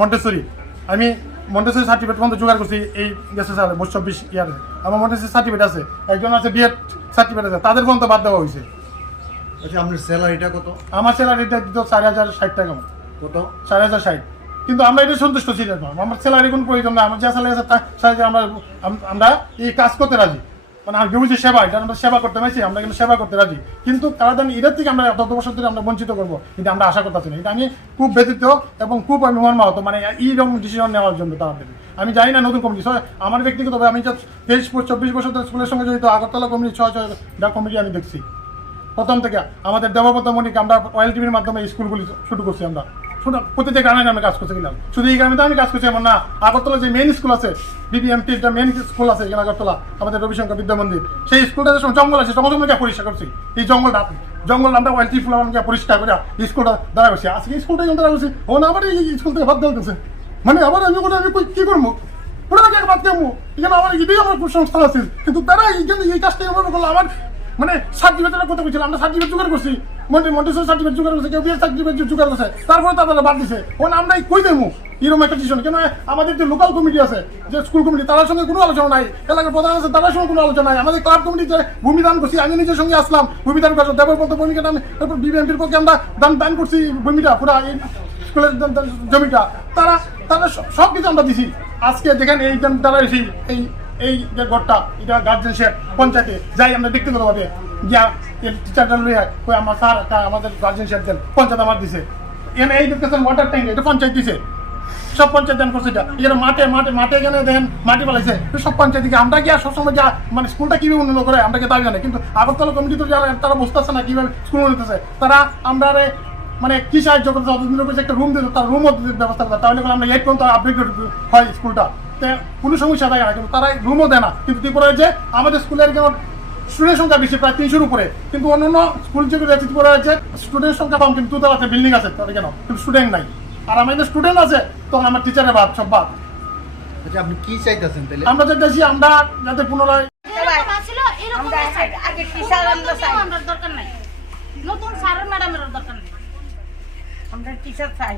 Montessori আমি Montessori certificate পর্যন্ত জোগাড় করছি এই গেছে স্যার 24 ইয়ারে আমার মন্টেসরি সার্টিফিকেট আছে, একজন আছে বিএড সার্টিফিকেট আছে, তাদের পর্যন্ত বাদ দেওয়া হয়েছে। আচ্ছা আপনার স্যালারিটা কত? আমার স্যালারিটা দিত 4060 টাকা মতো। কত? 4060। কিন্তু আমরা এটা সন্তুষ্ট ছিলাম না, আমার স্যালারি কোনো প্রয়োজন না, আমার যা স্যালারি আছে তার আমরা এই কাজ করতে রাজি, মানে আর যে সেবা এটা আমরা সেবা করতে পারছি, আমরা কিন্তু সেবা করতে রাজি। কিন্তু তারা যেন এটার থেকে আমরা তত বছর ধরে আমরা বঞ্চিত করবো কিন্তু আমরা আশা করতেছি না। এটা আমি খুব ব্যথিত এবং খুব আমি মর্মাহত, মানে এইরকম ডিসিশন নেওয়ার জন্য তাদের। আমি জানি না নতুন কমিটি আমার ব্যক্তিগতভাবে আমি 23-24 বছর ধরে স্কুলের সঙ্গে জড়িত, আগরতলা কমিটি 6 কমিটি আমি দেখছি প্রথম থেকে। আমাদের দেবব্রত মণিকে আমরা ওয়েল টিভির মাধ্যমে স্কুলগুলি শুরু করছি, আমরা প্রতিটা গ্রামে আমি কাজ করতে গেলাম। শুধু এই গ্রামে তো আমি কাজ করছি এমন না, আগরতলা যে মেন স্কুল আছে বিবিএমটি একটা মেন স্কুল আছে এখানে আগরতলা আমাদের রবিশঙ্কর বিদ্যা মন্দির, সেই স্কুলটা জঙ্গল আছে জঙ্গলকে পরিষ্কার করছি। এই জঙ্গল আমরা ওয়েল টিভি ফুল আমাকে পরিষ্কার করে স্কুলটা দাঁড়া করছি। আজকে স্কুলটা দাঁড়া করছি, ও না আবার এই স্কুল থেকে বাদ দেওয়া গেছে, মানে আবার আমি কি করবো পুরো বাদ দেবো। এখানে আমার এটাই আমার কুসংস্কার আছে, কিন্তু তারা এই কাজটাই আমার করলো। আমার মানে সার্টিফিকেটের কথা বলছিলাম, আমরা সার্টিফিকেট জোগাড় করছি, মন্টেসরি সার্টিফিকেট জোগাড় করছে, কেউ বিয়ের সার্টিফিকেট জোগাড় করছে, তারপরে তারা বাদ দিছে। ও আমরা কই দেবো এরকম একটা ডিসিশন? কেন আমাদের যে লোকাল কমিটি আছে, যে স্কুল কমিটি, তার সঙ্গে কোনো আলোচনা নাই, এলাকার প্রধান আছে তার সঙ্গে কোনো আলোচনা নাই। আমাদের ক্লাব কমিটি যে ভূমিদান করছি, আমি নিজের সঙ্গে আসলাম ভূমিদান করছি, দেবব্রত ভূমিকা তারপর বিবিএমপির পক্ষে আমরা দান করছি ভূমিটা পুরা স্কুলের জমিটা, তারা সব কিছু আমরা দিছি। আজকে যেখানে এই তারা এই যে ঘরটা এটা গার্জেনশিপ পঞ্চায়েতে যাই আমরা ব্যক্তিগতভাবে গিয়া টিচারটা লইয়া কই আমার স্যার আমাদের গার্জেনশিপ দেন, পঞ্চায়েত আমার দিছে। এখানে এই দেখতেছেন ওয়াটার ট্যাঙ্ক, এটা পঞ্চায়েত দিছে, সব পঞ্চায়েত দেন করছে। এটা মাঠে এখানে দেখেন মাটি পালাইছে, সব পঞ্চায়েত দিকে। আমরা গিয়া সবসময় যা মানে স্কুলটা কিভাবে উন্নত করে আমরা কি দাবি জানি, কিন্তু আগরতলা কমিটি তো যারা তারা বুঝতেছে না কিভাবে স্কুল উন্নত হচ্ছে। তারা আমরা মানে কি সাহায্য করতে অতদিন একটা রুম দিত, তার রুমও ব্যবস্থা করতে, তাহলে আমরা 8 পর্যন্ত আপডেট হয় স্কুলটা, কোনো সমস্যা থাকে না। কিন্তু তারা রুমও দেয় না। কিন্তু ত্রিপুরা যে আমাদের স্কুলের স্টুডেন্ট সংখ্যা বেশি, প্রায় 300-র উপরে, কিন্তু অন্যান্য স্কুল যেগুলো ত্রিপুরা আছে স্টুডেন্ট সংখ্যা কম, কিন্তু আছে বিল্ডিং আছে তাদের কেন, কিন্তু স্টুডেন্ট নাই। আর আমাদের স্টুডেন্ট আছে তখন আমার টিচারের বাদ সব বাদ। আচ্ছা আপনি কি চাইতেছেন তাহলে? আমরা চাইতেছি আমরা যাতে পুনরায় নতুন স্যার ম্যাডামের দরকার নেই, আমরা টিচার চাই।